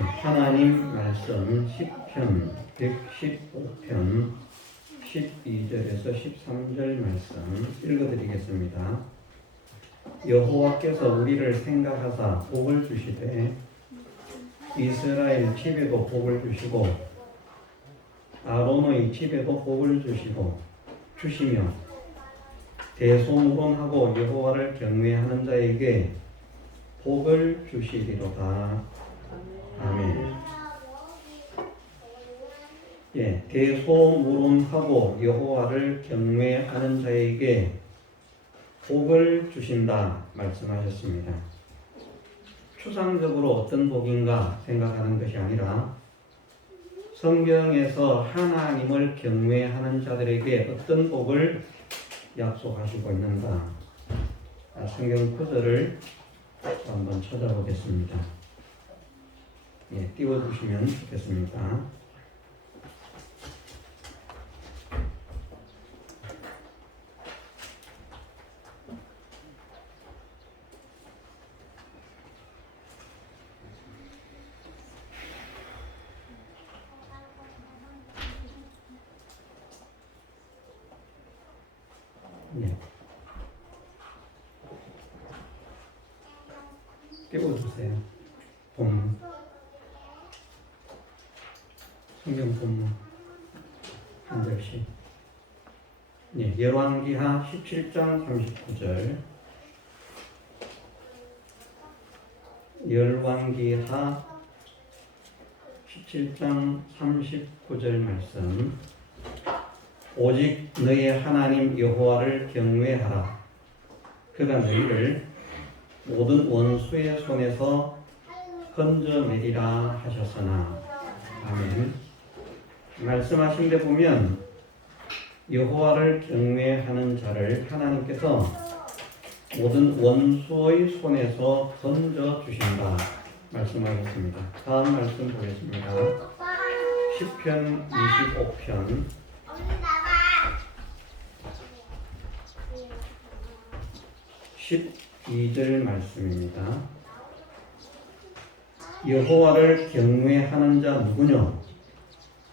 하나님 말씀 시편 115편 12절에서 13절 말씀 읽어드리겠습니다. 여호와께서 우리를 생각하사 복을 주시되 이스라엘 집에도 복을 주시고 아론의 집에도 복을 주시며 대소문하고 여호와를 경외하는 자에게 복을 주시리로다. 아멘. 대소문하고 여호와를 경외하는 자에게 복을 주신다 말씀하셨습니다. 추상적으로 어떤 복인가 생각하는 것이 아니라 성경에서 하나님을 경외하는 자들에게 어떤 복을 약속하시고 있는가, 성경 구절을 한번 찾아보겠습니다. 띄워주시면 좋겠습니다. 띄워주세요. 본문. 성경 본문 한 절씩. 열왕기하 17장 39절. 열왕기하 17장 39절 말씀. 오직 너의 하나님 여호와를 경외하라. 그가 너희를 모든 원수의 손에서 건져내리라 하셨으나. 아멘. 말씀하신 데 보면 여호와를 경외하는 자를 하나님께서 모든 원수의 손에서 건져주신다 말씀하셨습니다. 다음 말씀 보겠습니다. 시편 25편 12절 말씀입니다. 여호와를 경외하는 자 누구뇨?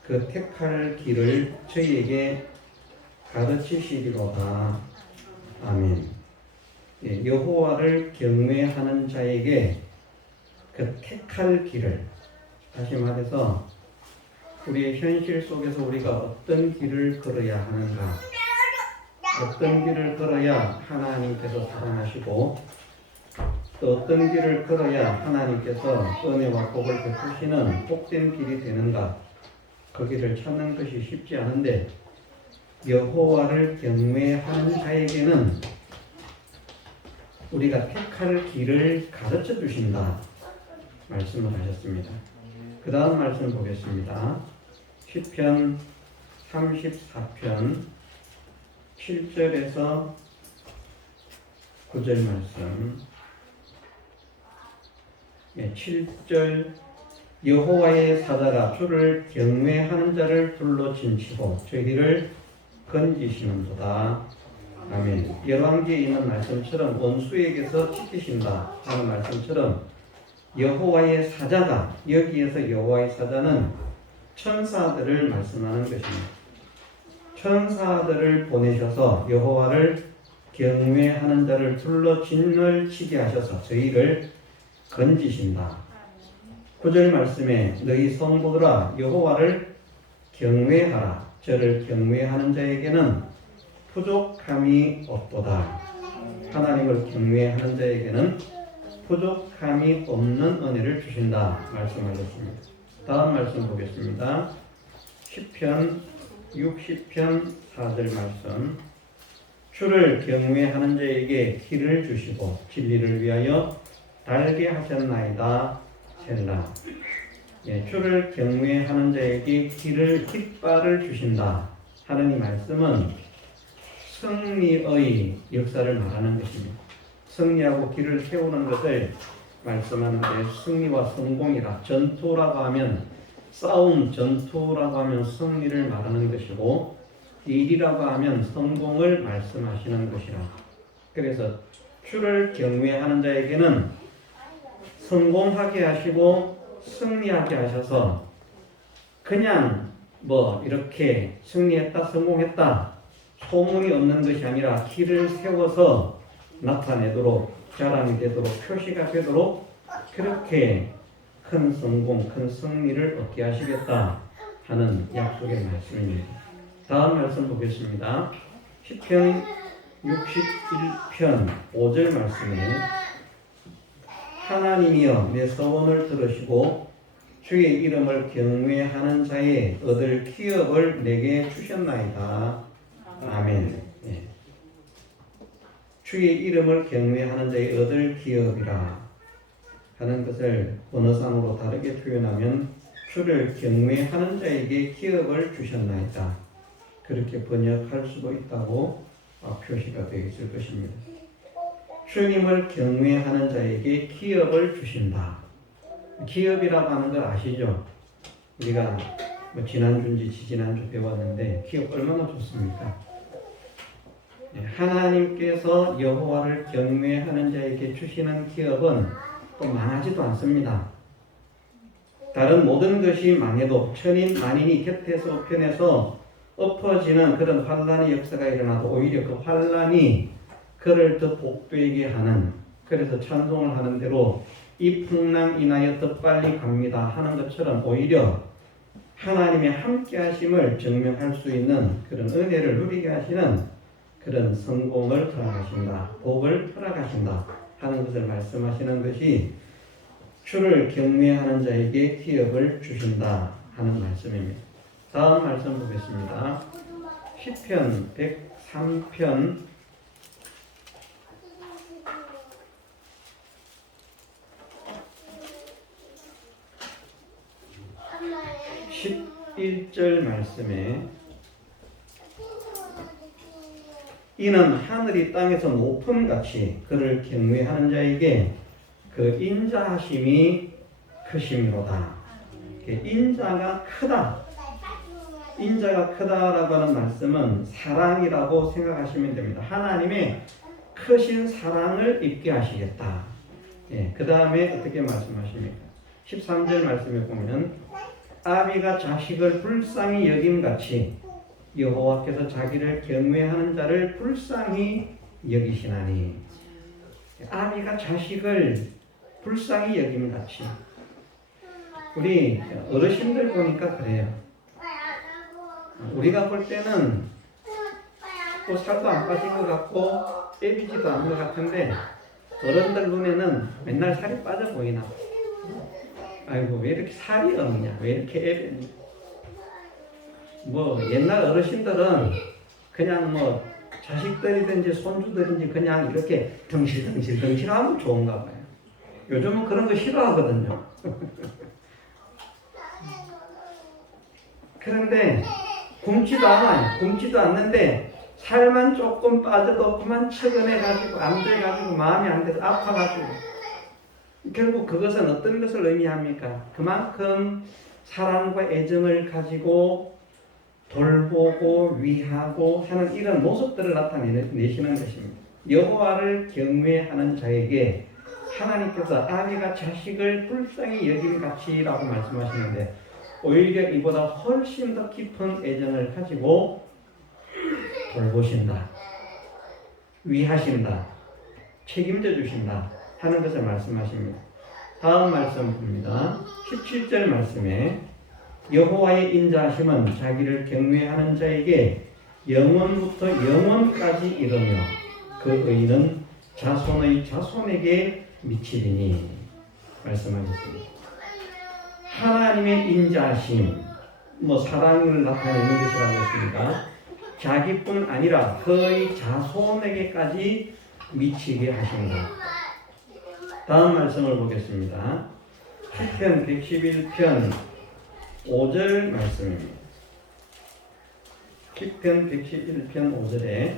그 택할 길을 저희에게 가르치시리로다. 아멘. 여호와를 경외하는 자에게 그 택할 길을, 다시 말해서 우리의 현실 속에서 우리가 어떤 길을 걸어야 하는가, 어떤 길을 걸어야 하나님께서 사랑하시고 또 어떤 길을 걸어야 하나님께서 은혜와 복을 베푸시는 복된 길이 되는가, 그 길을 찾는 것이 쉽지 않은데 여호와를 경외하는 자에게는 우리가 택할 길을 가르쳐 주신다 말씀을 하셨습니다. 그 다음 말씀 보겠습니다. 시편 34편 7절에서 9절 말씀. 7절. 여호와의 사자가 주를 경외하는 자를 불러 진치고 저희를 건지시는도다. 아멘. 열왕기에 있는 말씀처럼 원수에게서 지키신다 하는 말씀처럼 여호와의 사자가, 여기에서 여호와의 사자는 천사들을 말씀하는 것입니다. 천사들을 보내셔서 여호와를 경외하는 자를 불러 진을 치게 하셔서 저희를 건지신다. 9절 말씀에 너희 성도들아 여호와를 경외하라. 저를 경외하는 자에게는 부족함이 없도다. 하나님을 경외하는 자에게는 부족함이 없는 은혜를 주신다 말씀하셨습니다. 다음 말씀 보겠습니다. 시편 60편 4절 말씀. 주를 경외하는 자에게 길을 주시고 진리를 위하여 달게 하셨나이다. 셀라. 주를 경외하는 자에게 깃발을 주신다 하는 이 말씀은 승리의 역사를 말하는 것입니다. 승리하고 길을 세우는 것을 말씀하는데, 승리와 성공이라, 전투라고 하면 싸움, 전투라고 하면 승리를 말하는 것이고, 일이라고 하면 성공을 말씀하시는 것이라. 그래서 주를 경외하는 자에게는 성공하게 하시고 승리하게 하셔서 그냥 뭐 이렇게 승리했다, 성공했다 소문이 없는 것이 아니라 길을 세워서 나타내도록 자랑이 되도록 표시가 되도록 그렇게 큰 성공, 큰 승리를 얻게 하시겠다 하는 약속의 말씀입니다. 다음 말씀 보겠습니다. 시편 61편 5절 말씀에 하나님이여 내 서원을 들으시고 주의 이름을 경외하는 자의 얻을 기업을 내게 주셨나이다. 아멘. 예. 주의 이름을 경외하는 자의 얻을 기업이라 하는 것을 언어상으로 다르게 표현하면 주를 경외하는 자에게 기업을 주셨나이다. 그렇게 번역할 수도 있다고 표시가 되어 있을 것입니다. 주님을 경외하는 자에게 기업을 주신다. 기업이라고 하는 걸 아시죠? 우리가 뭐 지난주인지 지지난주 배웠는데 기업 얼마나 좋습니까? 하나님께서 여호와를 경외하는 자에게 주시는 기업은 또 망하지도 않습니다. 다른 모든 것이 망해도 천인 만인이 곁에서 우편에서 엎어지는 그런 환란의 역사가 일어나도 오히려 그 환란이 그를 더 복되게 하는, 그래서 찬송을 하는 대로 이 풍랑 인하여 더 빨리 갑니다 하는 것처럼 오히려 하나님의 함께 하심을 증명할 수 있는 그런 은혜를 누리게 하시는 그런 성공을 허락하신다, 복을 허락하신다 하는 것을 말씀하시는 것이 주를 경외하는 자에게 기업을 주신다 하는 말씀입니다. 다음 말씀 보겠습니다. 시편 103편 11절 말씀에 이는 하늘이 땅에서 높음같이 그를 경외하는 자에게 그 인자하심이 크심이로다. 인자가 크다. 인자가 크다라고 하는 말씀은 사랑이라고 생각하시면 됩니다. 하나님의 크신 사랑을 입게 하시겠다. 그 다음에 어떻게 말씀하십니까? 13절 말씀에 보면 아비가 자식을 불쌍히 여김같이 여호와께서 자기를 경외하는 자를 불쌍히 여기시나니. 아비가 자식을 불쌍히 여김같이. 우리 어르신들 보니까 그래요. 우리가 볼 때는 또 살도 안 빠진 것 같고 애비지도 않은 것 같은데 어른들 눈에는 맨날 살이 빠져 보이나. 아이고 왜 이렇게 살이 없냐, 왜 이렇게 애비냐. 뭐 옛날 어르신들은 그냥 뭐 자식들이든지 손주들인지 그냥 이렇게 덩실덩실 하면 좋은가 봐요. 요즘은 그런 거 싫어하거든요. 그런데 굶지도 않아요. 굶지도 않는데 살만 조금 빠져도 그만 처근해가지고 안 돼가지고 마음이 안 돼서 아파가지고 결국 그것은 어떤 것을 의미합니까? 그만큼 사랑과 애정을 가지고 돌보고 위하고 하는 이런 모습들을 나타내시는 것입니다. 여호와를 경외하는 자에게 하나님께서 아비가 자식을 불쌍히 여김같이라고 말씀하시는데 오히려 이보다 훨씬 더 깊은 애정을 가지고 돌보신다, 위하신다, 책임져 주신다 하는 것을 말씀하십니다. 다음 말씀 봅니다. 17절 말씀에 여호와의 인자하심은 자기를 경외하는 자에게 영원부터 영원까지 이르며 그 의는 자손의 자손에게 미치리니 말씀하셨습니다. 하나님의 인자하심, 뭐 사랑을 나타내는 것이라고 했습니다. 자기뿐 아니라 그의 자손에게까지 미치게 하신다. 다음 말씀을 보겠습니다. 시편 111편 5절 말씀입니다. 시편 111편 5절에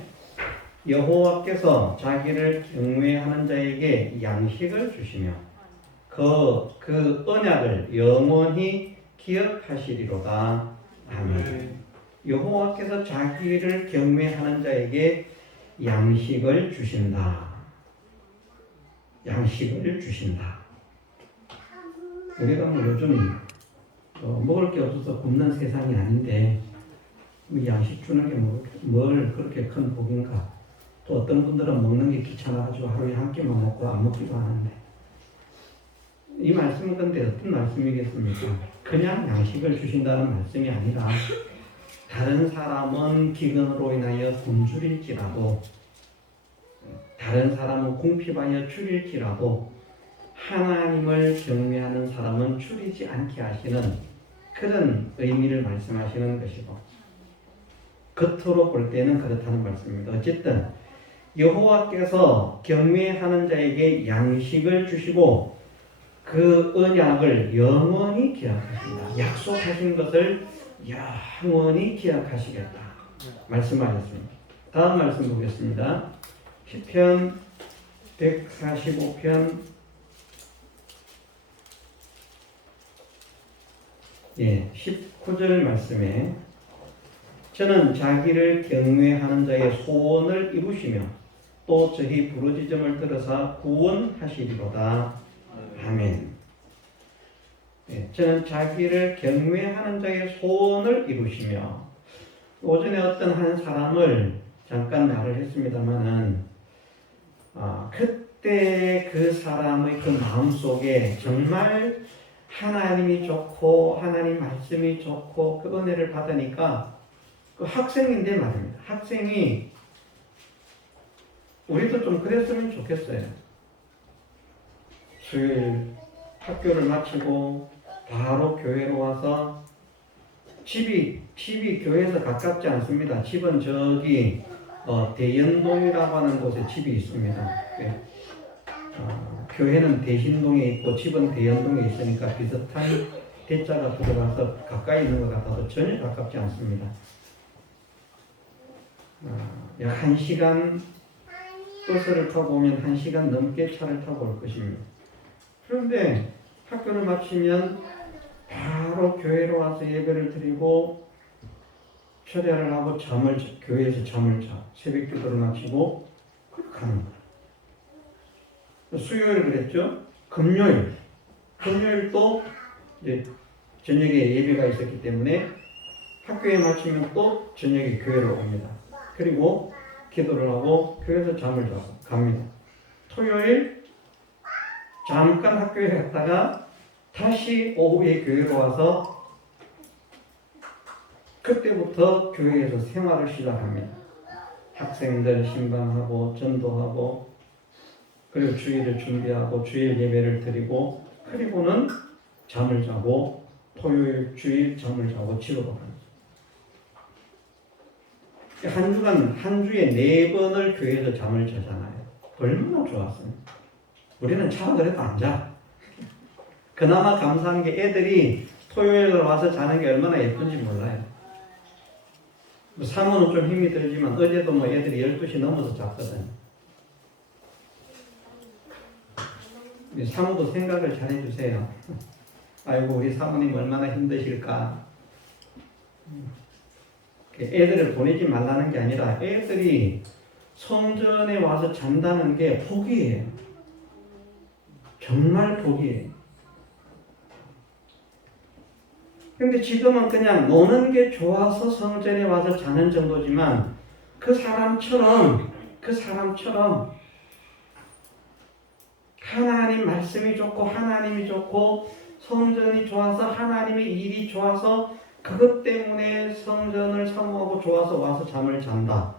여호와께서 자기를 경외하는 자에게 양식을 주시며 그 언약을 영원히 기억하시리로다. 아멘. 여호와께서 자기를 경외하는 자에게 양식을 주신다. 양식을 주신다. 우리가 뭐 요즘 먹을 게 없어서 굶는 세상이 아닌데 뭐 양식 주는 게 뭘 그렇게 큰 복인가. 또 어떤 분들은 먹는 게 귀찮아가지고 하루에 한 끼만 먹고 안 먹기도 하는데 이 말씀은 근데 어떤 말씀이겠습니까? 그냥 양식을 주신다는 말씀이 아니라 다른 사람은 기근으로 인하여 굶주릴지라도 다른 사람은 궁핍하여 추릴지라도 하나님을 경외하는 사람은 추리지 않게 하시는 그런 의미를 말씀하시는 것이고 겉으로 볼 때는 그렇다는 말씀입니다. 어쨌든 여호와께서 경외하는 자에게 양식을 주시고 그 언약을 영원히 기억하신다. 약속하신 것을 영원히 기억하시겠다 말씀하셨습니다. 다음 말씀 보겠습니다. 시편 145편 19절 말씀에 저는 자기를 경외하는 자의 소원을 이루시며 또 저희 부르짖음을 들으사 구원하시리로다. 아멘. 저는 자기를 경외하는 자의 소원을 이루시며 오전에 어떤 한 사람을 잠깐 말을 했습니다마는 그때 그 사람의 그 마음속에 정말 하나님이 좋고 하나님 말씀이 좋고 그 은혜를 받으니까 그 학생인데 말입니다. 학생이 우리도 좀 그랬으면 좋겠어요. 수요일 학교를 마치고 바로 교회로 와서 집이 교회에서 가깝지 않습니다. 집은 저기 대연동이라고 하는 곳에 집이 있습니다. 교회는 대신동에 있고 집은 대연동에 있으니까 비슷한 대자가 들어가서 가까이 있는 것 같아도 전혀 가깝지 않습니다. 약 1시간 버스를 타고 오면 1시간 넘게 차를 타고 올 것입니다. 그런데 학교를 마치면 바로 교회로 와서 예배를 드리고 철야를 하고 교회에서 잠을 자. 새벽 기도를 마치고 그렇게 가는 거예요. 수요일 그랬죠? 금요일도 이제 저녁에 예배가 있었기 때문에 학교에 마치면 또 저녁에 교회로 옵니다. 그리고 기도를 하고 교회에서 잠을 자고 갑니다. 토요일 잠깐 학교에 갔다가 다시 오후에 교회로 와서 그때부터 교회에서 생활을 시작합니다. 학생들 신방하고 전도하고 그리고 주일을 준비하고 주일 예배를 드리고 그리고는 잠을 자고 토요일 주일 잠을 자고 집으로 갑니다. 한 주간 한 주에 4번을 교회에서 잠을 자잖아요. 얼마나 좋았어요. 우리는 차 그래도 안 자. 그나마 감사한 게 애들이 토요일 날 와서 자는 게 얼마나 예쁜지 몰라요. 사모는 좀 힘이 들지만 어제도 뭐 애들이 12시 넘어서 잤거든요. 사모도 생각을 잘 해주세요. 아이고 우리 사모님 얼마나 힘드실까. 애들을 보내지 말라는 게 아니라 애들이 성전에 와서 잔다는 게 복이에요. 정말 복이에요. 근데 지금은 그냥 노는 게 좋아서 성전에 와서 자는 정도지만 그 사람처럼 하나님 말씀이 좋고 하나님이 좋고 성전이 좋아서 하나님의 일이 좋아서 그것 때문에 성전을 사모하고 좋아서 와서 잠을 잔다.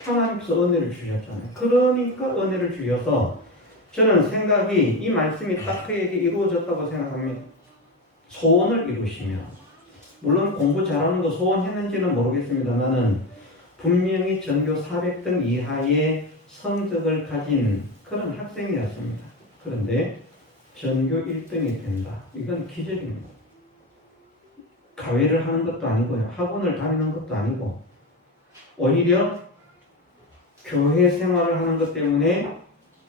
하나님께서 은혜를 주셨잖아요. 그러니까 은혜를 주셔서 저는 생각이 이 말씀이 딱 그에게 이루어졌다고 생각합니다. 소원을 이루시며 물론 공부 잘하는 거 소원했는지는 모르겠습니다만은 분명히 전교 400등 이하의 성적을 가진 그런 학생이었습니다. 그런데 전교 1등이 된다. 이건 기적입니다. 가외를 하는 것도 아니고요. 학원을 다니는 것도 아니고 오히려 교회 생활을 하는 것 때문에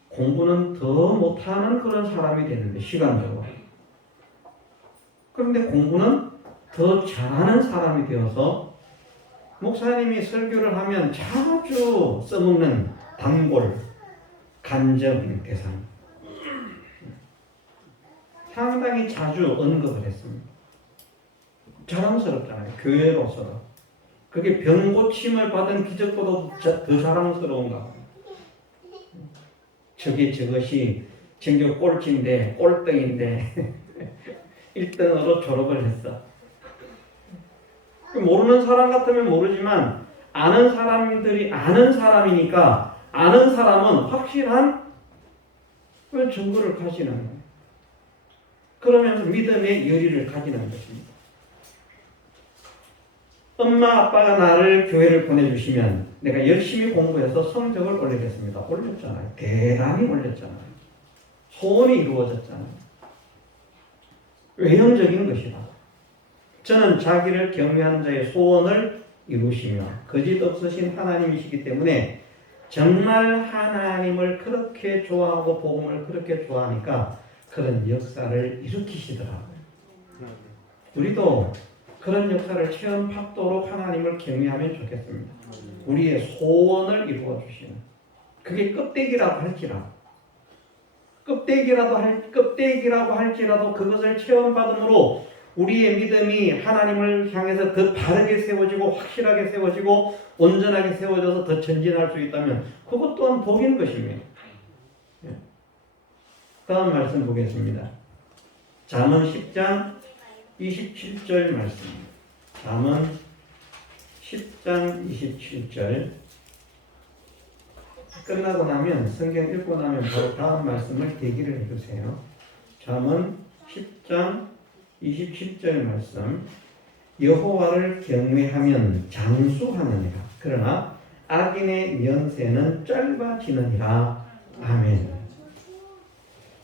공부는 더 못하는 그런 사람이 되는데 시간적으로. 그런데 공부는 더 잘하는 사람이 되어서 목사님이 설교를 하면 자주 써먹는 단골, 간접 대상. 상당히 자주 언급을 했습니다. 자랑스럽잖아요. 교회로서. 그게 병 고침을 받은 기적보다 더 자랑스러운가. 저것이 전교 꼴찌인데 꼴등인데 1등으로 졸업을 했어. 모르는 사람 같으면 모르지만 아는 사람들이 아는 사람이니까 아는 사람은 확실한 증거를 가지는 거예요. 그러면서 믿음의 열의를 가지는 것입니다. 엄마 아빠가 나를 교회를 보내주시면 내가 열심히 공부해서 성적을 올리겠습니다. 올렸잖아요. 대단히 올렸잖아요. 소원이 이루어졌잖아요. 외형적인 것이다. 저는 자기를 경외하는 자의 소원을 이루시며 거짓 없으신 하나님이시기 때문에 정말 하나님을 그렇게 좋아하고 복음을 그렇게 좋아하니까 그런 역사를 일으키시더라고요. 우리도 그런 역사를 체험하도록 하나님을 경외하면 좋겠습니다. 우리의 소원을 이루어 주시는. 그게 껍데기라고 할지라도 그것을 체험받음으로 우리의 믿음이 하나님을 향해서 더 바르게 세워지고 확실하게 세워지고 온전하게 세워져서 더 전진할 수 있다면 그것 또한 복인 것입니다. 다음 말씀 보겠습니다. 잠언 10장 27절 말씀입니다. 잠언 10장 27절 끝나고 나면 성경 읽고 나면 바로 다음 말씀을 대기를 해주세요. 잠언 10장 27절 말씀 여호와를 경외하면 장수하느니라 그러나 악인의 면세는 짧아지느니라. 아멘.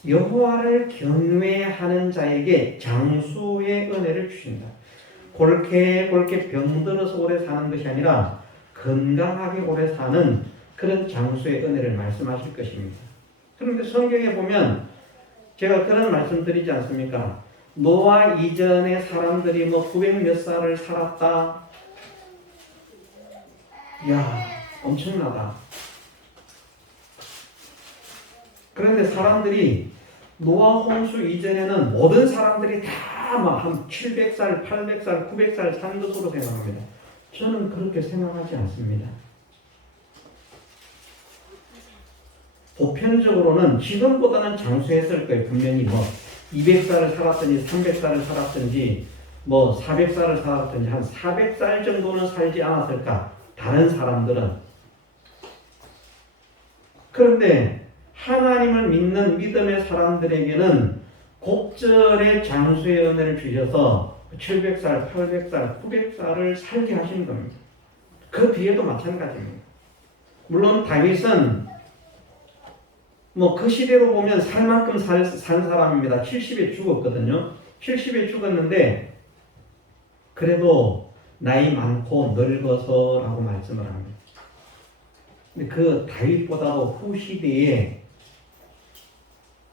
여호와를 경외하는 자에게 장수의 은혜를 주신다. 골게 병들어서 오래 사는 것이 아니라 건강하게 오래 사는 그런 장수의 은혜를 말씀하실 것입니다. 그런데 성경에 보면 제가 그런 말씀 드리지 않습니까? 노아 이전의 사람들이 900 몇 살을 살았다. 이야, 엄청나다. 그런데 사람들이 노아 홍수 이전에는 모든 사람들이 다 한 700살, 800살, 900살 산 것으로 생각합니다. 저는 그렇게 생각하지 않습니다. 보편적으로는 지금보다는 장수했을 거예요. 분명히 200살을 살았든지 300살을 살았든지 400살을 살았든지 한 400살 정도는 살지 않았을까? 다른 사람들은. 그런데 하나님을 믿는 믿음의 사람들에게는 곡절의 장수의 은혜를 주셔서 700살, 800살, 900살을 살게 하시는 겁니다. 그 뒤에도 마찬가지입니다. 물론 다윗은 그 시대로 보면 살 만큼 산 사람입니다. 70에 죽었거든요. 70에 죽었는데 그래도 나이 많고 늙어서 라고 말씀을 합니다. 근데 그 다윗보다도 후 시대에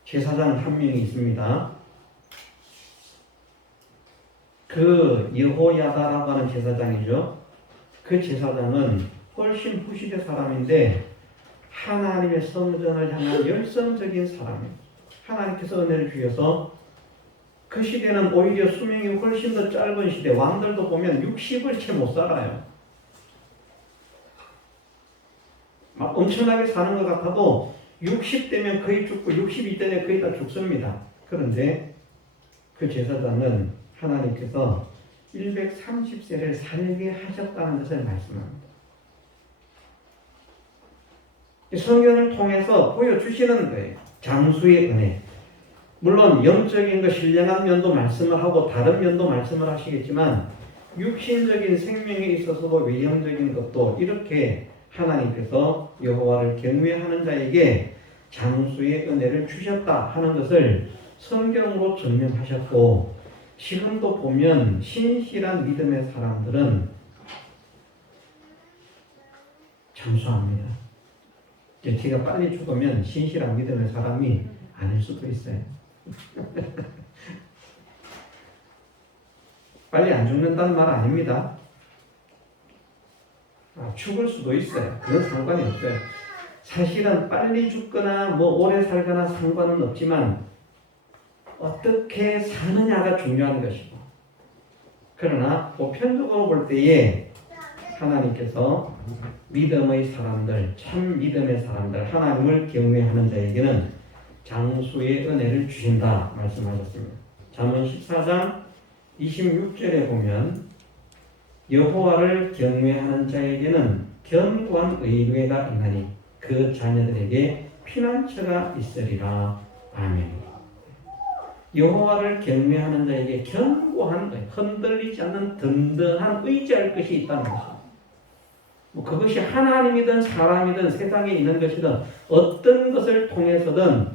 제사장 한 명이 있습니다. 그 여호야다라고 하는 제사장이죠. 그 제사장은 훨씬 후 시대 사람인데 하나님의 성전을 향한 열성적인 사람이에요. 하나님께서 은혜를 주셔서 그 시대는 오히려 수명이 훨씬 더 짧은 시대, 왕들도 보면 60을 채 못 살아요. 막 엄청나게 사는 것 같아도 60대면 거의 죽고 62대면 거의 다 죽습니다. 그런데 그 제사장은 하나님께서 130세를 살게 하셨다는 것을 말씀합니다. 성경을 통해서 보여주시는 거예요. 장수의 은혜. 물론 영적인 것 신령한 면도 말씀을 하고 다른 면도 말씀을 하시겠지만 육신적인 생명에 있어서도 외형적인 것도 이렇게 하나님께서 여호와를 경외하는 자에게 장수의 은혜를 주셨다 하는 것을 성경으로 증명하셨고 지금도 보면 신실한 믿음의 사람들은 장수합니다. 제가 빨리 죽으면 신실한 믿음의 사람이 아닐 수도 있어요. 빨리 안 죽는다는 말 아닙니다. 죽을 수도 있어요. 그건 상관이 없어요. 사실은 빨리 죽거나 오래 살거나 상관은 없지만 어떻게 사느냐가 중요한 것이고, 그러나 보편적으로 볼 때에 하나님께서 믿음의 사람들, 참 믿음의 사람들, 하나님을 경외하는 자에게는 장수의 은혜를 주신다 말씀하셨습니다. 잠언 14장 26절에 보면 여호와를 경외하는 자에게는 견고한 의뢰가 있나니 그 자녀들에게 피난처가 있으리라. 아멘. 여호와를 경외하는 자에게 견고한, 흔들리지 않는 든든한 의지할 것이 있다는 것입니다. 그것이 하나님이든 사람이든 세상에 있는 것이든 어떤 것을 통해서든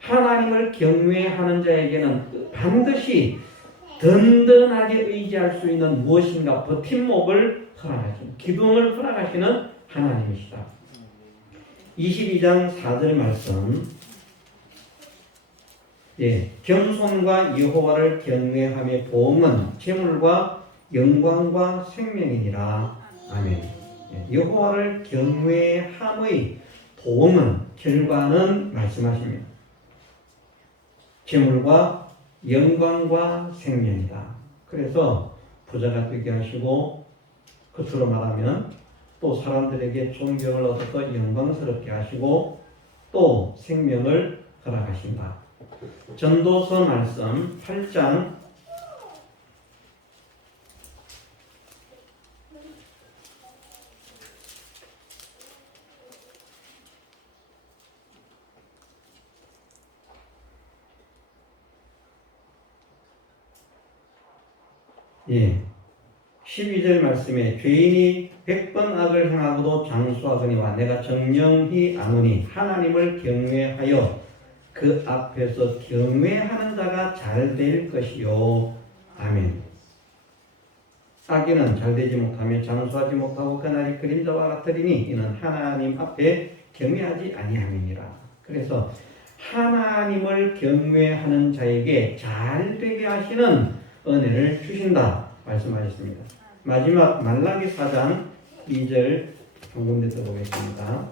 하나님을 경외하는 자에게는 반드시 든든하게 의지할 수 있는 무엇인가 버팀목을 허락하시는, 기둥을 허락하시는 하나님이시다. 22장 4절 말씀. 겸손과 여호와를 경외함의 보응은 재물과 영광과 생명이니라. 아멘. 여호와를 경외함의 보응은, 결과는 말씀하십니다. 재물과 영광과 생명이다. 그래서 부자가 되게 하시고, 겉으로 말하면 또 사람들에게 존경을 얻어서 영광스럽게 하시고, 또 생명을 허락하신다. 전도서 말씀 8장 12절 말씀에 죄인이 100번 악을 행하고도 장수하거니와 내가 정령히 아노니 하나님을 경외하여 그 앞에서 경외하는 자가 잘 될 것이요. 아멘. 악인은 잘 되지 못하며 장수하지 못하고 그날이 그림자와 같으리니 이는 하나님 앞에 경외하지 아니함이니라. 그래서 하나님을 경외하는 자에게 잘 되게 하시는 은혜를 주신다 말씀하셨습니다. 마지막 말라기 4장 2절 한 군데 더 보겠습니다.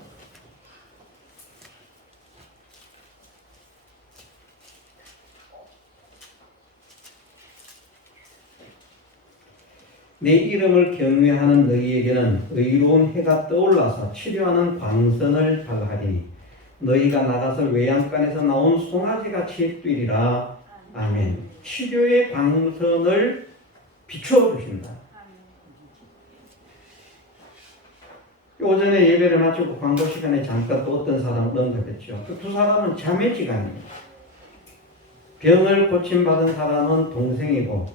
내 이름을 경외하는 너희에게는 의로운 해가 떠올라서 치료하는 광선을 발하리니 너희가 나가서 외양간에서 나온 송아지같이 뛰리라. 아멘. 치료의 광선을 비추어 주신다. 오전에 예배를 마치고 광고 시간에 잠깐 또 어떤 사람을 언급했죠. 그 두 사람은 자매지간입니다. 병을 고침받은 사람은 동생이고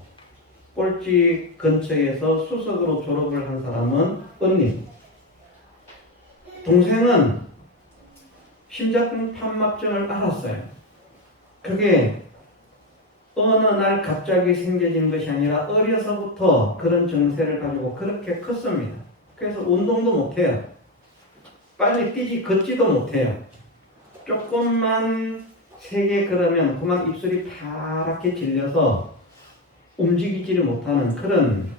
꼴찌 근처에서 수석으로 졸업을 한 사람은 언니. 동생은 심장판막증을 앓았어요. 그게 어느 날 갑자기 생겨진 것이 아니라 어려서부터 그런 증세를 가지고 그렇게 컸습니다. 그래서 운동도 못해요. 빨리 뛰지 걷지도 못해요. 조금만 세게 그러면 그만 입술이 파랗게 질려서 움직이지를 못하는 그런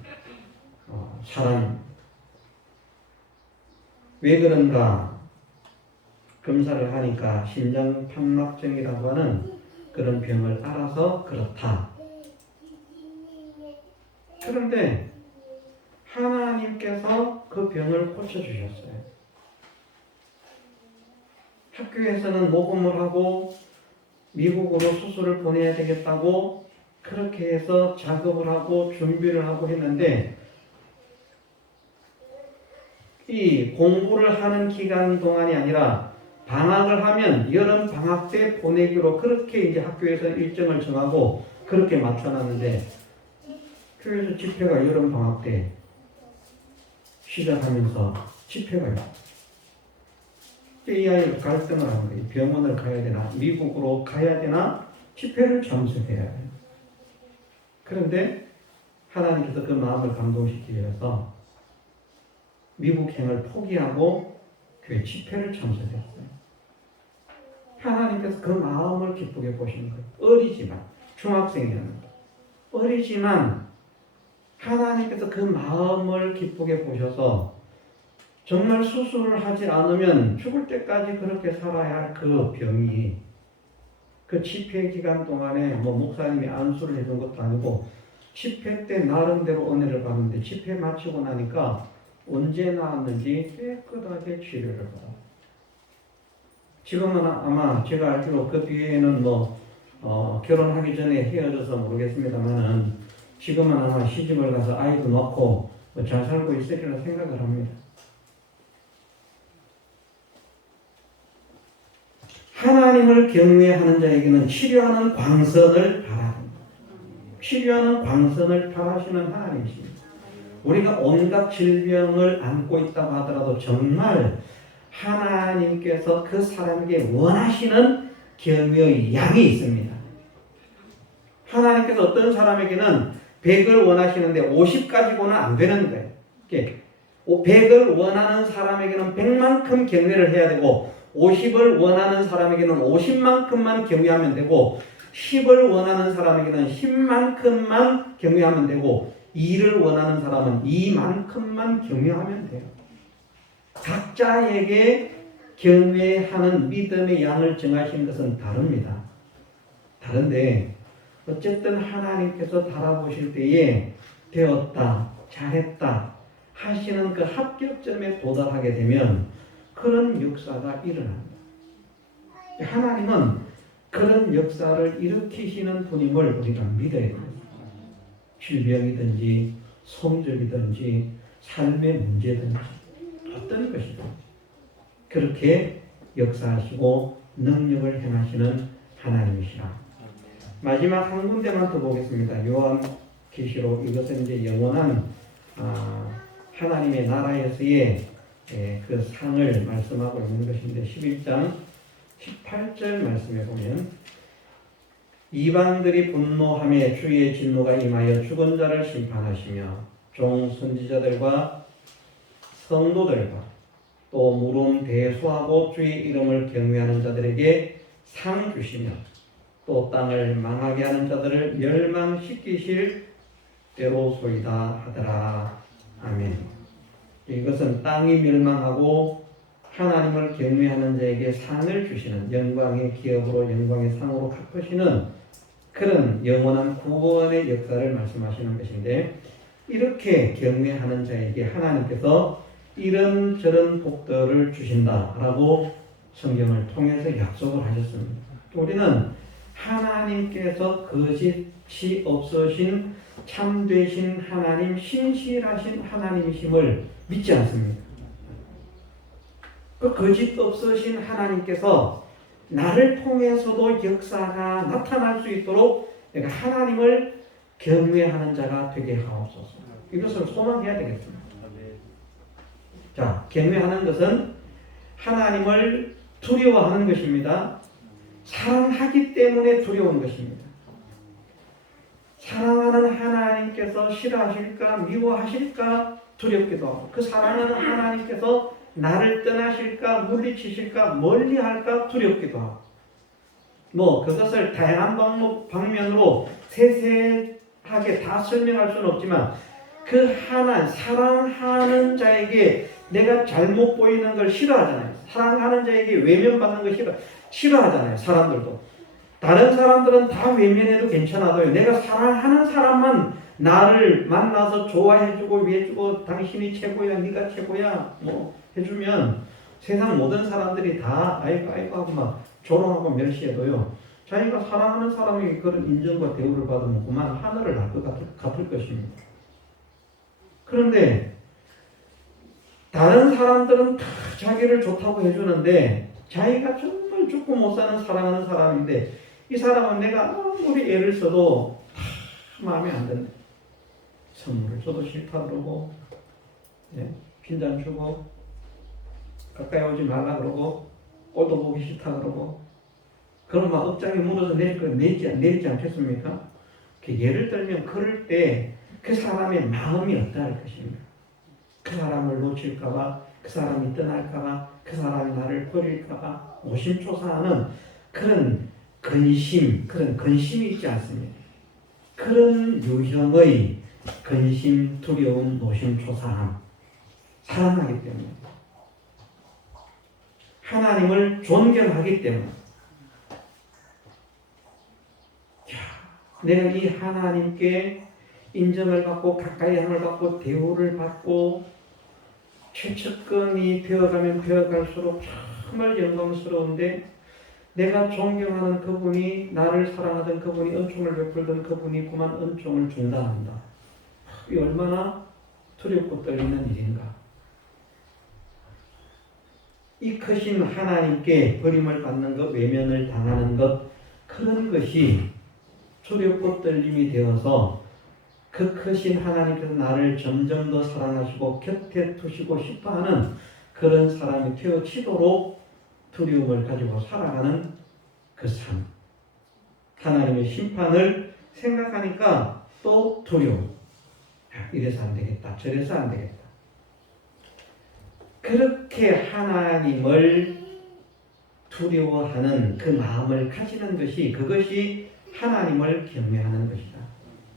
사람. 왜 그런가? 검사를 하니까 심장판막증이라고 하는 그런 병을 앓아서 그렇다. 그런데 하나님께서 그 병을 고쳐주셨어요. 학교에서는 모금을 하고 미국으로 수술을 보내야 되겠다고 그렇게 해서 작업을 하고 준비를 하고 했는데 이 공부를 하는 기간 동안이 아니라 방학을 하면 여름 방학 때 보내기로 그렇게 이제 학교에서 일정을 정하고 그렇게 맞춰놨는데 교회에서 집회가 여름 방학 때 시작하면서 집회가 있어요. 이 아이가 갈등을 하는 거예요. 병원을 가야 되나 미국으로 가야 되나 집회를 참석해야 해요. 그런데 하나님께서 그 마음을 감동시키기 위해서 미국행을 포기하고 교회 집회를 참석했어요. 하나님께서 그 마음을 기쁘게 보시는 거예요. 어리지만 중학생이었는데 어리지만 하나님께서 그 마음을 기쁘게 보셔서 정말 수술을 하지 않으면 죽을 때까지 그렇게 살아야 할 그 병이 그 집회 기간 동안에 뭐 목사님이 안수를 해준 것도 아니고 집회 때 나름대로 은혜를 받는데 집회 마치고 나니까 언제 나왔는지 깨끗하게 치료를 받아. 지금은 아마 제가 알기로 그 뒤에는 뭐 결혼하기 전에 헤어져서 모르겠습니다만은 지금은 아마 시집을 가서 아이도 낳고 뭐 잘 살고 있으리라 생각을 합니다. 하나님을 경외하는 자에게는 치료하는 광선을 치료하는 광선을 바라시는 하나님이십니다. 우리가 온갖 질병을 안고 있다고 하더라도 정말 하나님께서 그 사람에게 원하시는 경외의 양이 있습니다. 하나님께서 어떤 사람에게는 100을 원하시는데 50 가지고는 안 되는 거예요. 100을 원하는 사람에게는 100만큼 경외를 해야 되고 50을 원하는 사람에게는 50만큼만 경외하면 되고 10을 원하는 사람에게는 10만큼만 경외하면 되고 2를 원하는 사람은 2만큼만 경외하면 돼요. 각자에게 경외하는 믿음의 양을 정하신 것은 다릅니다. 다른데 어쨌든 하나님께서 바라보실 때에 되었다, 잘했다 하시는 그 합격점에 도달하게 되면 그런 역사가 일어납니다. 하나님은 그런 역사를 일으키시는 분임을 우리가 믿어야 됩니다. 질병이든지 성적이든지 삶의 문제든지 어떤 것이든 그렇게 역사하시고 능력을 행하시는 하나님이시라. 마지막 한 군데만 더 보겠습니다. 요한계시록. 이것은 이제 영원한 하나님의 나라에서의 그 상을 말씀하고 있는 것인데 11장 18절 말씀에 보면 이방들이 분노하며 주의 진노가 임하여 죽은 자를 심판하시며 종 선지자들과 성도들과 또 물음 대수하고 주의 이름을 경외하는 자들에게 상 주시며 또 땅을 망하게 하는 자들을 멸망시키실 때로소이다 하더라. 아멘. 이것은 땅이 멸망하고 하나님을 경외하는 자에게 상을 주시는 영광의 기업으로 영광의 상으로 갚으시는 그런 영원한 구원의 역사를 말씀하시는 것인데 이렇게 경외하는 자에게 하나님께서 이런저런 복들을 주신다라고 성경을 통해서 약속을 하셨습니다. 우리는 하나님께서 거짓이 없으신 참되신 하나님, 신실하신 하나님이심을 믿지 않습니다. 그 거짓 없으신 하나님께서 나를 통해서도 역사가 나타날 수 있도록 내가 하나님을 경외하는 자가 되게 하옵소서. 이것을 소망해야 되겠습니다. 자, 경외하는 것은 하나님을 두려워하는 것입니다. 사랑하기 때문에 두려운 것입니다. 사랑하는 하나님께서 싫어하실까 미워하실까 두렵기도 하고 그 사랑하는 하나님께서 나를 떠나실까 물리치실까 멀리할까 두렵기도 하고 뭐 그것을 다양한 방면으로 세세하게 다 설명할 수는 없지만 그 하나님 사랑하는 자에게 내가 잘못 보이는 걸 싫어하잖아요. 사랑하는 자에게 외면받는 거 싫어하잖아요. 사람들도. 다른 사람들은 다 외면해도 괜찮아도요. 내가 사랑하는 사람만 나를 만나서 좋아해주고 위해주고 당신이 최고야, 네가 최고야 뭐 해주면 세상 모든 사람들이 다 아이고 하고 막 조롱하고 멸시해도요. 자기가 사랑하는 사람에게 그런 인정과 대우를 받으면 그만 하늘을 날 것 같을 것입니다. 그런데 다른 사람들은 다 자기를 좋다고 해주는데 자기가 정말 죽고 못 사는 사랑하는 사람인데 이 사람은 내가 아무리 애를 써도 마음에 안 든다. 선물을 줘도 싫다 그러고 빈잔 주고 가까이 오지 말라 그러고 꼴도 보기 싫다 그러고 그럼 막 억장에 물어서 내리지 않겠습니까? 예를 들면 그럴 때 그 사람의 마음이 어떠할 것입니까? 그 사람을 놓칠까봐, 그 사람이 떠날까봐, 그 사람이 나를 버릴까봐 노심초사하는 그런 근심이 있지 않습니까? 그런 유형의 근심, 두려움, 노심초사함, 사랑하기 때문에, 하나님을 존경하기 때문에, 내가 이 하나님께 인정을 받고 가까이 함을 받고 대우를 받고 최측근이 되어가면 되어갈수록 정말 영광스러운데 내가 존경하는 그분이 나를 사랑하던 그분이 은총을 베풀던 그분이 그만 은총을 중단한다. 이 얼마나 두렵고 떨리는 일인가. 이 크신 하나님께 버림을 받는 것, 외면을 당하는 것, 그런 것이 두렵고 떨림이 되어서 그 크신 하나님께서 나를 점점 더 사랑하시고 곁에 두시고 싶어하는 그런 사람이 되어지도록 두려움을 가지고 살아가는 그 삶. 하나님의 심판을 생각하니까 또 두려움. 이래서 안 되겠다. 저래서 안 되겠다. 그렇게 하나님을 두려워하는 그 마음을 가지는 것이 그것이 하나님을 경외하는 것이다.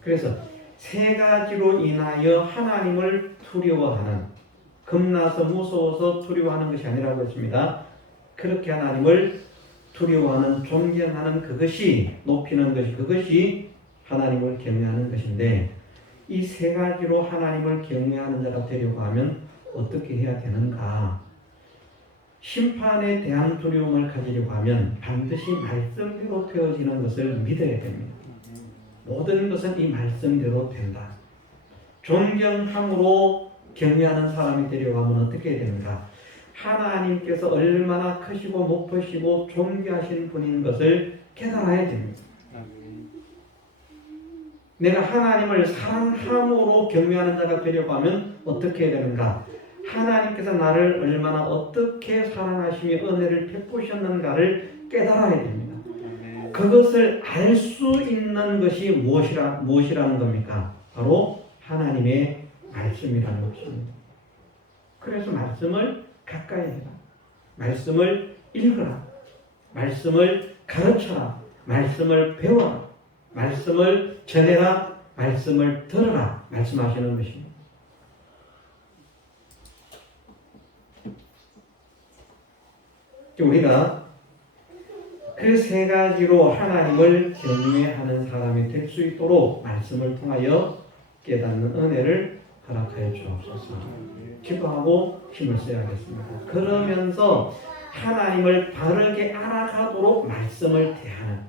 그래서 세 가지로 인하여 하나님을 두려워하는, 겁나서 무서워서 두려워하는 것이 아니라고 했습니다. 그렇게 하나님을 두려워하는, 존경하는 그것이, 높이는 것이, 그것이 하나님을 경외하는 것인데 이 세 가지로 하나님을 경외하는 자가 되려고 하면 어떻게 해야 되는가? 심판에 대한 두려움을 가지려고 하면 반드시 말씀대로 되어지는 것을 믿어야 됩니다. 모든 것은 이 말씀대로 된다. 존경함으로 경외하는 사람이 되려고 하면 어떻게 해야 되는가? 하나님께서 얼마나 크시고 높으시고 존귀하신 분인 것을 깨달아야 됩니다. 내가 하나님을 사랑함으로 경외하는 자가 되려고 하면 어떻게 해야 되는가? 하나님께서 나를 얼마나 어떻게 사랑하시며 은혜를 베푸셨는가를 깨달아야 됩니다. 그것을 알 수 있는 것이 무엇이라는 겁니까? 바로 하나님의 말씀이라는 것입니다. 그래서 말씀을 가까이 해라. 말씀을 읽어라. 말씀을 가르쳐라. 말씀을 배워라. 말씀을 전해라. 말씀을 들어라. 말씀하시는 것입니다. 우리가 그 세 가지로 하나님을 경외하는 사람이 될 수 있도록 말씀을 통하여 깨닫는 은혜를 허락하여 주옵소서. 기도하고 힘을 써야겠습니다. 그러면서 하나님을 바르게 알아가도록 말씀을 대하는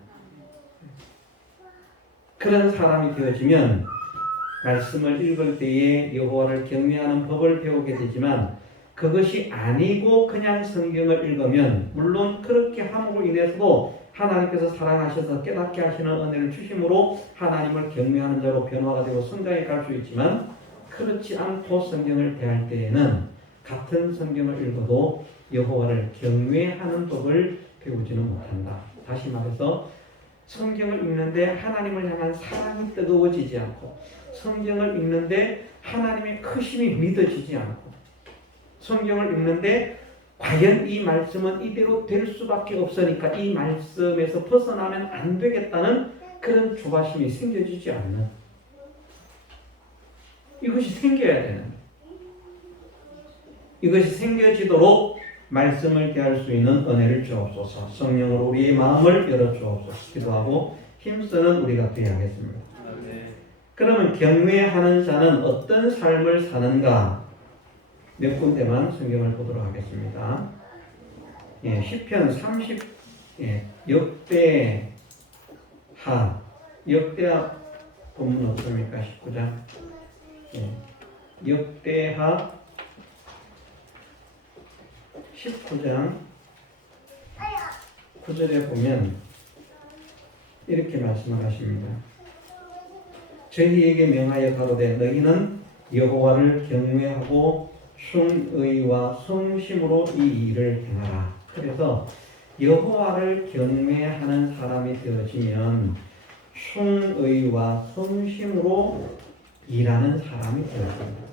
그런 사람이 되어지면 말씀을 읽을 때에 여호와를 경외하는 법을 배우게 되지만 그것이 아니고 그냥 성경을 읽으면 물론 그렇게 함으로 인해서도 하나님께서 사랑하셔서 깨닫게 하시는 은혜를 주심으로 하나님을 경외하는 자로 변화가 되고 성장해 갈 수 있지만 그렇지 않고 성경을 대할 때에는 같은 성경을 읽어도 여호와를 경외하는 법을 배우지는 못한다. 다시 말해서 성경을 읽는데 하나님을 향한 사랑이 뜨거워지지 않고 성경을 읽는데 하나님의 크심이 믿어지지 않고 성경을 읽는데 과연 이 말씀은 이대로 될 수밖에 없으니까 이 말씀에서 벗어나면 안 되겠다는 그런 조바심이 생겨지지 않는 이것이 생겨야 되는 이것이 생겨지도록 말씀을 대할 수 있는 은혜를 주옵소서. 성령으로 우리의 마음을 열어 주옵소서. 기도하고 힘쓰는 우리가 되어야겠습니다. 그러면 경외하는 자는 어떤 삶을 사는가? 몇 군데만 성경을 보도록 하겠습니다. 시편 30 역대하 본문 없습니까? 19장 역대하 19장 9절에 보면 이렇게 말씀을 하십니다. 저희에게 명하여 가로되 너희는 여호와를 경외하고 충의와 성심으로 이 일을 행하라. 그래서 여호와를 경외하는 사람이 되어지면 충의와 성심으로 일하는 사람이 되어집니다.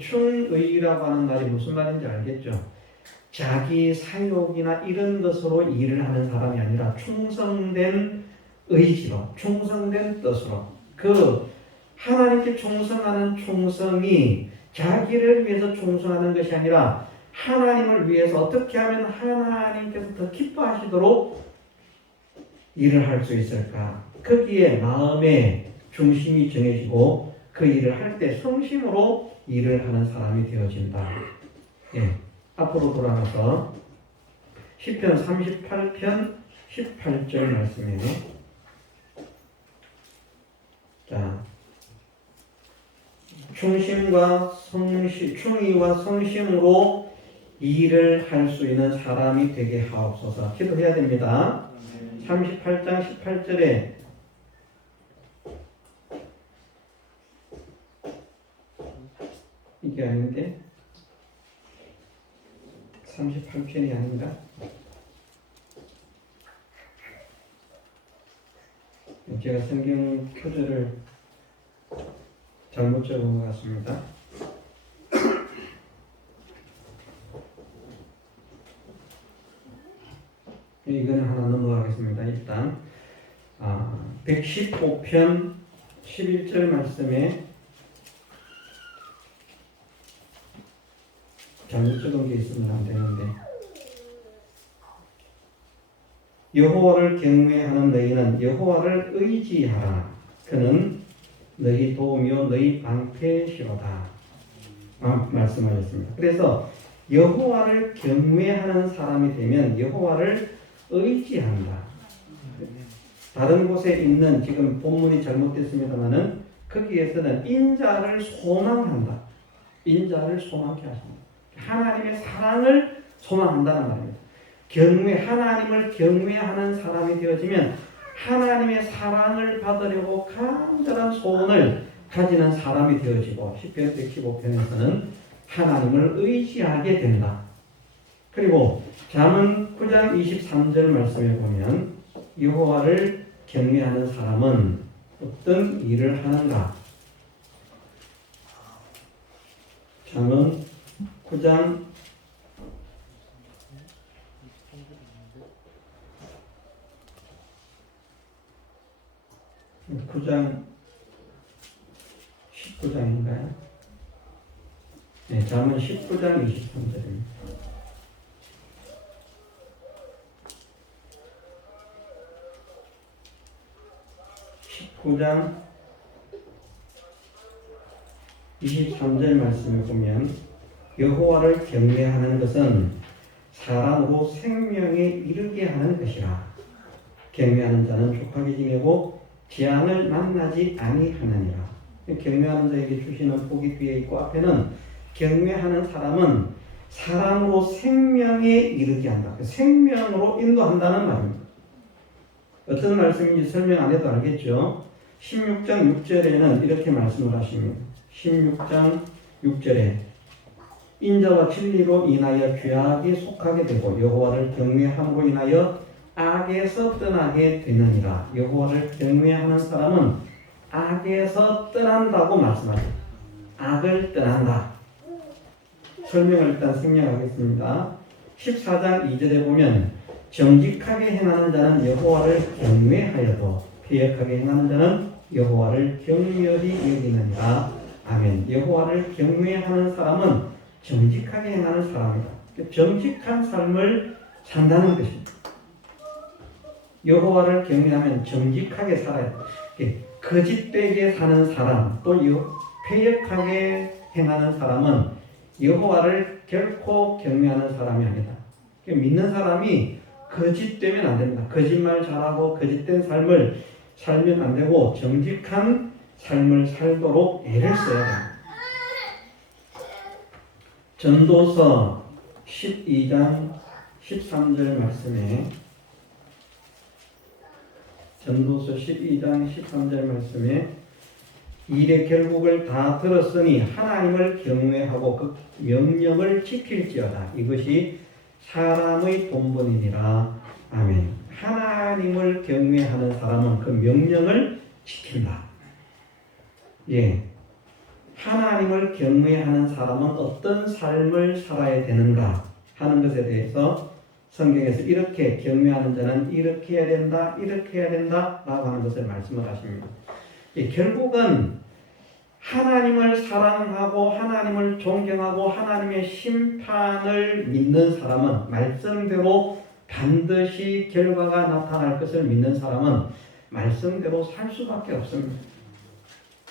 충의라고 하는 말이 무슨 말인지 알겠죠? 자기 사욕이나 이런 것으로 일을 하는 사람이 아니라 충성된 의지로, 충성된 뜻으로 그 하나님께 충성하는 충성이 자기를 위해서 충성하는 것이 아니라 하나님을 위해서 어떻게 하면 하나님께서 더 기뻐하시도록 일을 할 수 있을까? 거기에 마음의 중심이 정해지고 그 일을 할 때 성심으로 일을 하는 사람이 되어진다. 예. 앞으로 돌아가서 시편 38편 18절 말씀이에요. 자, 충의와 성심으로 일을 할 수 있는 사람이 되게 하옵소서. 기도해야 됩니다. 38장 18절에 이게 아닌데 38편이 아닌가? 제가 성경 표절을 잘못 적은 것 같습니다. 이거는 하나 넘어가겠습니다. 일단 115편 11절 말씀에 잘못 적은 게 있으면 안 되는데, 여호와를 경외하는 너희는 여호와를 의지하라. 그는 너희 도우며 너희 방패시로다 말씀하셨습니다. 그래서 여호와를 경외하는 사람이 되면 여호와를 의지한다. 다른 곳에 있는, 지금 본문이 잘못됐습니다만은 거기에서는 인자를 소망한다. 인자를 소망케 하십니다. 하나님의 사랑을 소망한다는 말입니다. 하나님을 경외하는 사람이 되어지면 하나님의 사랑을 받으려고 간절한 소원을 가지는 사람이 되어지고, 시편 115편에서는 하나님을 의지하게 된다. 그리고 잠언 9장 23절 말씀에 보면 여호와를 경외하는 사람은 어떤 일을 하는가? 잠언 9장 19장인가요? 네, 잠언 19장 23절입니다. 19장 23절 말씀을 보면 여호와를 경외하는 것은 사람으로 생명에 이르게 하는 것이라. 경외하는 자는 족하게 지내고 재앙을 만나지 아니하느니라. 경외하는 자에게 주시는 복이 뒤에 있고, 앞에는 경외하는 사람은 사람으로 생명에 이르게 한다. 생명으로 인도한다는 말입니다. 어떤 말씀인지 설명 안 해도 알겠죠? 16장 6절에는 이렇게 말씀을 하십니다. 16장 6절에 인자와 진리로 인하여 죄악에 속하게 되고 여호와를 경외함으로 인하여 악에서 떠나게 되느니라. 여호와를 경외하는 사람은 악에서 떠난다고 말씀하죠. 악을 떠난다. 설명을 일단 생략하겠습니다. 14장 2절에 보면 정직하게 행하는 자는 여호와를 경외하여도 패역하게 행하는 자는 여호와를 경멸히 여기느니라. 아멘. 여호와를 경외하는 사람은 정직하게 행하는 사람이다. 정직한 삶을 산다는 것입니다. 여호와를 경외하면 정직하게 살아야 돼. 거짓되게 사는 사람, 또 패역하게 행하는 사람은 여호와를 결코 경외하는 사람이 아니다. 믿는 사람이 거짓되면 안 됩니다. 거짓말 잘하고 거짓된 삶을 살면 안 되고 정직한 삶을 살도록 애를 써야 됩니다. 전도서 12장 13절 말씀에 전도서 12장 13절 말씀에 일의 결국을 다 들었으니 하나님을 경외하고 그 명령을 지킬지어다. 이것이 사람의 본분이니라. 아멘. 하나님을 경외하는 사람은 그 명령을 지킨다. 예. 하나님을 경외하는 사람은 어떤 삶을 살아야 되는가 하는 것에 대해서 성경에서 이렇게 경외하는 자는 이렇게 해야 된다, 이렇게 해야 된다 라고 하는 것을 말씀을 하십니다. 예, 결국은 하나님을 사랑하고 하나님을 존경하고 하나님의 심판을 믿는 사람은 말씀대로 반드시 결과가 나타날 것을 믿는 사람은 말씀대로 살 수밖에 없습니다.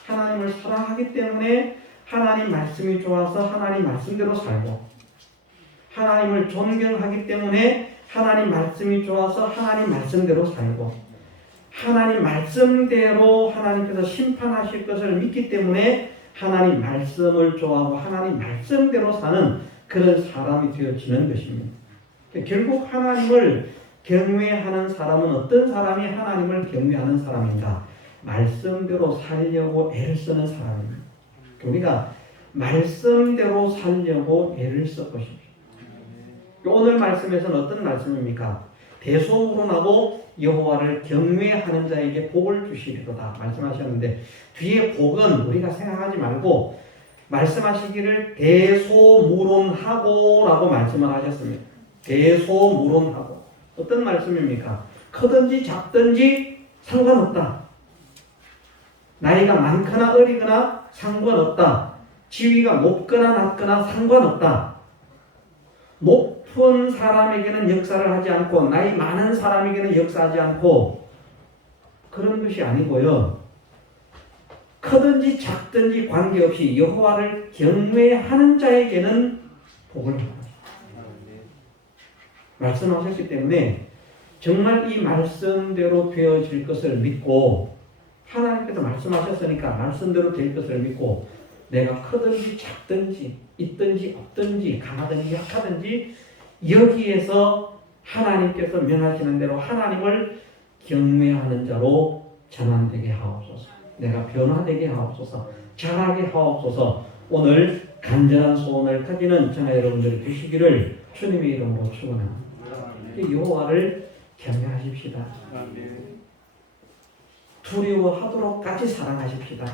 하나님을 사랑하기 때문에 하나님 말씀이 좋아서 하나님 말씀대로 살고, 하나님을 존경하기 때문에 하나님 말씀이 좋아서 하나님 말씀대로 살고, 하나님 말씀대로 하나님께서 심판하실 것을 믿기 때문에 하나님 말씀을 좋아하고 하나님 말씀대로 사는 그런 사람이 되어지는 것입니다. 결국 하나님을 경외하는 사람은 어떤 사람이 하나님을 경외하는 사람인가? 말씀대로 살려고 애를 쓰는 사람입니다. 우리가 말씀대로 살려고 애를 써보십시오. 오늘 말씀에서는 어떤 말씀입니까? 대소우론하고 여호와를 경외하는 자에게 복을 주시리로다 말씀하셨는데, 뒤에 복은 우리가 생각하지 말고 말씀하시기를 대소무론하고 라고 말씀을 하셨습니다. 대소무론하고. 어떤 말씀입니까? 크든지 작든지 상관없다. 나이가 많거나 어리거나 상관없다. 지위가 높거나 낮거나 상관없다. 높은 사람에게는 역사를 하지 않고 나이 많은 사람에게는 역사하지 않고 그런 것이 아니고요. 크든지 작든지 관계없이 여호와를 경외하는 자에게는 복을 합니다. 말씀하셨기 때문에 정말 이 말씀대로 되어질 것을 믿고, 하나님께서 말씀하셨으니까 말씀대로 될 것을 믿고, 내가 크든지 작든지 있든지 없든지 강하든지 약하든지 여기에서 하나님께서 명하시는 대로 하나님을 경외하는 자로 전환되게 하옵소서. 내가 변화되게 하옵소서. 자라게 하옵소서. 오늘 간절한 소원을 가지는 저나 여러분들이 되시기를 주님의 이름으로 축원합니다. 여호와를 경외하십시다. 두려워하도록까지 사랑하십시다.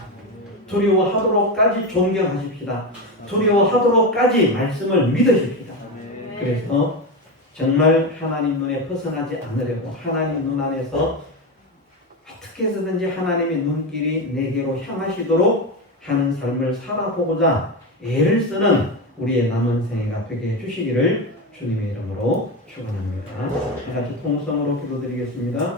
두려워하도록까지 존경하십시다. 두려워하도록까지 말씀을 믿으십시다. 그래서 정말 하나님 눈에 벗어나지 않으려고, 하나님 눈 안에서 어떻게 해서든지 하나님의 눈길이 내게로 향하시도록 하는 삶을 살아보고자 애를 쓰는 우리의 남은 생애가 되게 해주시기를 주님의 이름으로 축원합니다. 같이 통성으로 기도드리겠습니다.